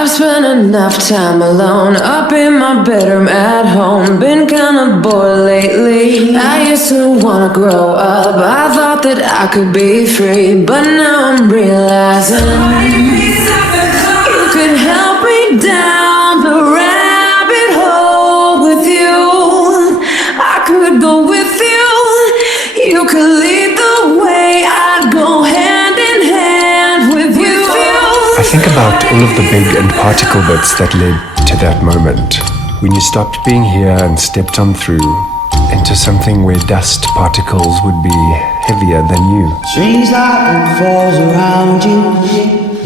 I've spent enough time alone, up in my bedroom at home. Been kinda bored lately. I used to wanna grow up, I thought that I could be free, but now I'm realizing you could help me down the rabbit hole with you. I could go with you, you could lead the way, I'd go hand in hand with you. I think about all of the big and particle bits that led to that moment, when you stopped being here and stepped on through into something where dust particles would be heavier than you. Strings like falls around you,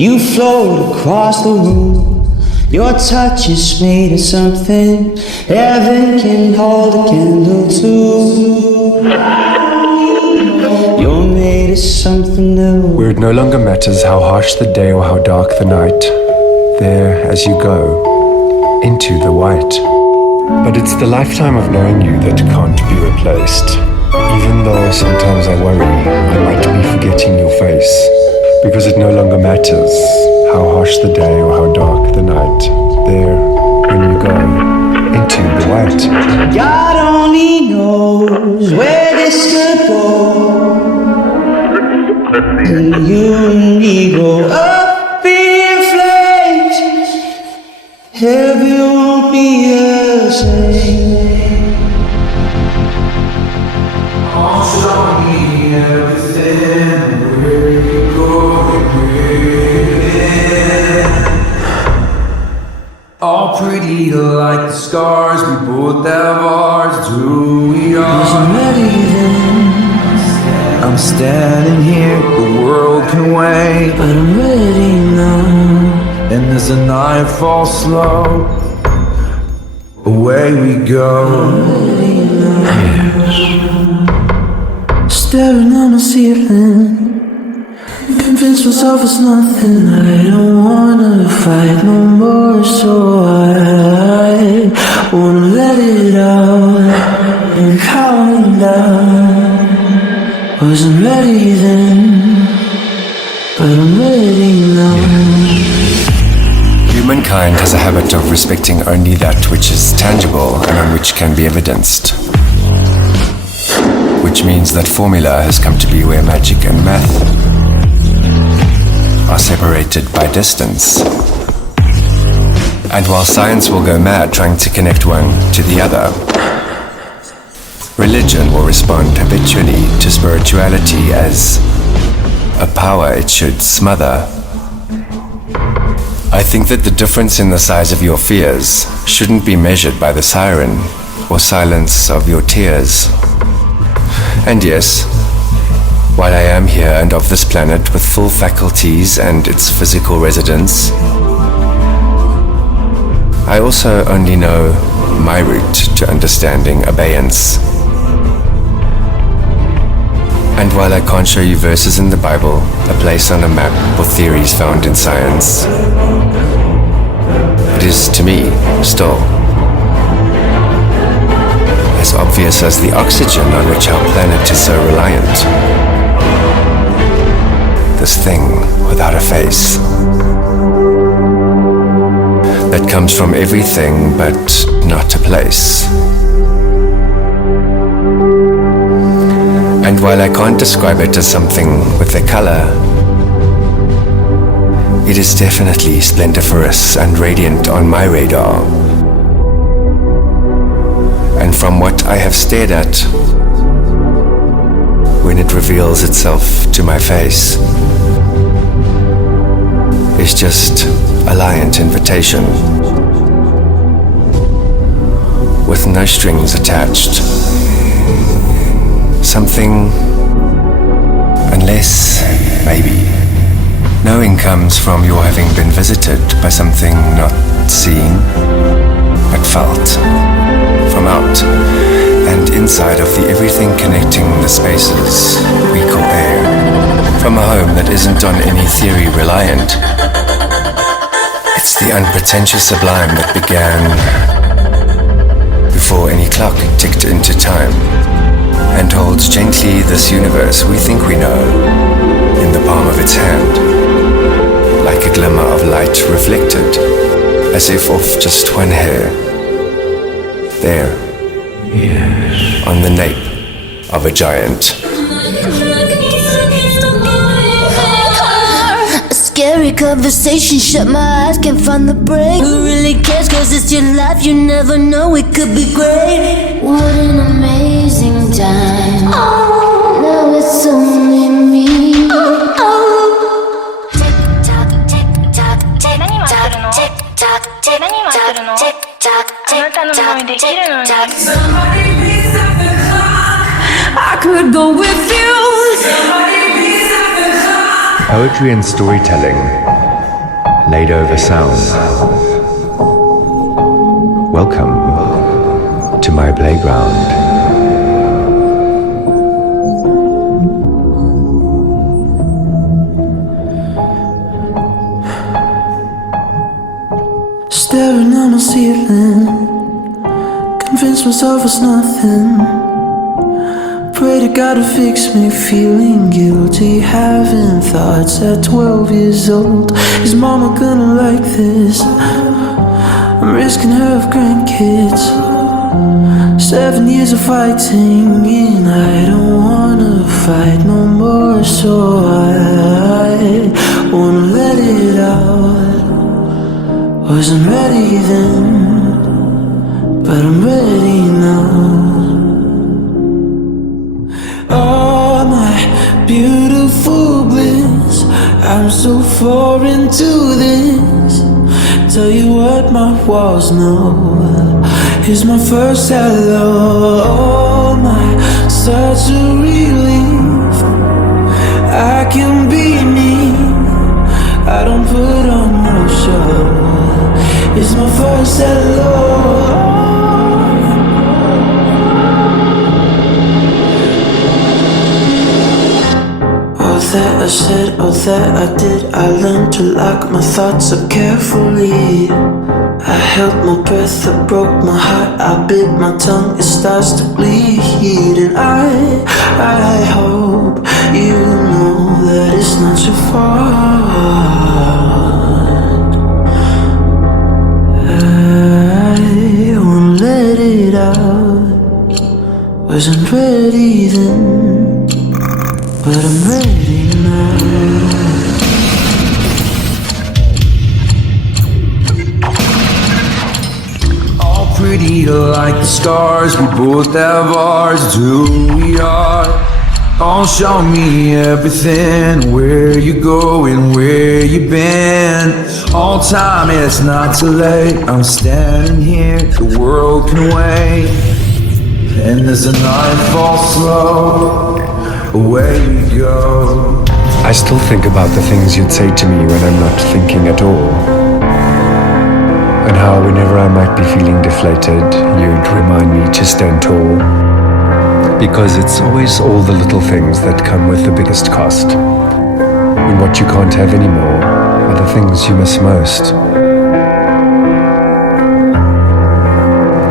you float across the room. Your touch is made of something heaven can hold a candle to. You're made of something new. Where it no longer matters how harsh the day or how dark the night, there as you go, into the white. But it's the lifetime of knowing you that can't be replaced. Even though sometimes I worry I might be forgetting your face, because it no longer matters how harsh the day or how dark the night, there when you go into the white. God only knows where this could go. And you and me go up in flames. Heaven won't be the same. All show me everything, where you go and where. All pretty like the scars, we both have ours, it's who we are. I'm standing here, the world can wait, But I'm ready now. and as the night falls slow, away we go. Staring at my ceiling, convinced myself it's nothing. I don't wanna fight no more, so I wanna let it out and calm down. Wasn't ready then, but I'm ready now. Humankind has a habit of respecting only that which is tangible and on which can be evidenced. Which means that formula has come to be where magic and math are separated by distance. And while science will go mad trying to connect one to the other, religion will respond habitually to spirituality as a power it should smother. I think that the difference in the size of your fears shouldn't be measured by the siren or silence of your tears. And yes, while I am here and of this planet with full faculties and its physical residence, I also only know my route to understanding abeyance. And while I can't show you verses in the Bible, a place on a map, or theories found in science, it is to me still as obvious as the oxygen on which our planet is so reliant. This thing without a face that comes from everything but not a place. And while I can't describe it as something with a color, it is definitely splendiferous and radiant on my radar. And from what I have stared at, when it reveals itself to my face, is just a liant invitation with no strings attached. Something, unless, maybe, knowing comes from your having been visited by something not seen, but felt, from out and inside of the everything connecting the spaces we call air, from a home that isn't on any theory reliant. It's the unpretentious sublime that began before any clock ticked into time, and holds gently this universe we think we know in the palm of its hand, like a glimmer of light reflected as if off just one hair. There, on the nape of a giant. A scary conversation, shut my eyes, can't find the break. Who really cares, cause it's your life, you never know, it could be great. What an amazing time. Now it's only me. Tick tock, tick tock, tick tock, tick tock, tick tock, tick tock, tick tock, tick tock. I could go with you. Poetry and storytelling laid over sound. Welcome to my playground. Staring at my ceiling, convince myself it's nothing. Pray to God to fix me, feeling guilty, having thoughts at 12 years old. Is mama gonna like this? I'm risking her of grandkids. 7 years of fighting, and I don't wanna fight no more, so I wanna let it out. Wasn't ready then, but I'm ready now. Oh my beautiful bliss, I'm so far into this. Tell you what my walls know, here's my first hello. Oh my, such a relief, I can be me, I don't put on no show, it's my first hello. That I said, all that I did, I learned to lock my thoughts up carefully. I held my breath, I broke my heart, I bit my tongue, it starts to bleed. And I hope you know that it's not your fault. I won't let it out, wasn't ready then, but I'm ready now. All pretty like the stars, we both have ours, it's who we are. Oh, show me everything, where you going, where you been. All time, it's not too late, I'm standing here, the world can wait. And as the night falls slow, away we go. I still think about the things you'd say to me when I'm not thinking at all. And how whenever I might be feeling deflated, you'd remind me to stand tall. Because it's always all the little things that come with the biggest cost. When what you can't have anymore are the things you miss most.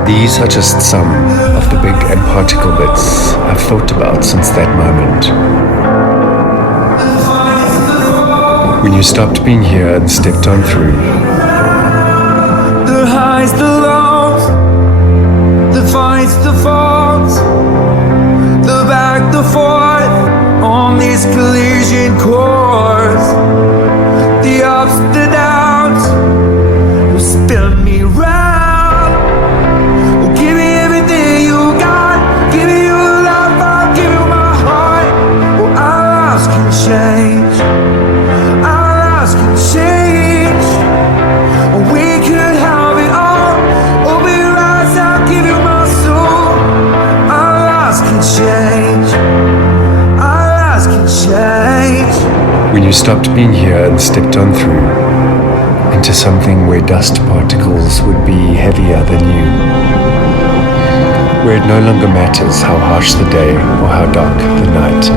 These are just some of the big and particle bits I've thought about since that moment. When you stopped being here and stepped on through. The highs, the lows, the fights, the falls, the back, the forth on this collision course. The ups, the downs will spin me round. Well, give me everything you got, give me your life, I'll give you my heart. Well, our lives can change, our lives can change. We could have it all. Open your eyes, I'll give you my soul. Our lives can change, our lives can change. When you stopped being here and stepped on through into something where dust particles would be heavier than you. Where it no longer matters how harsh the day or how dark the night.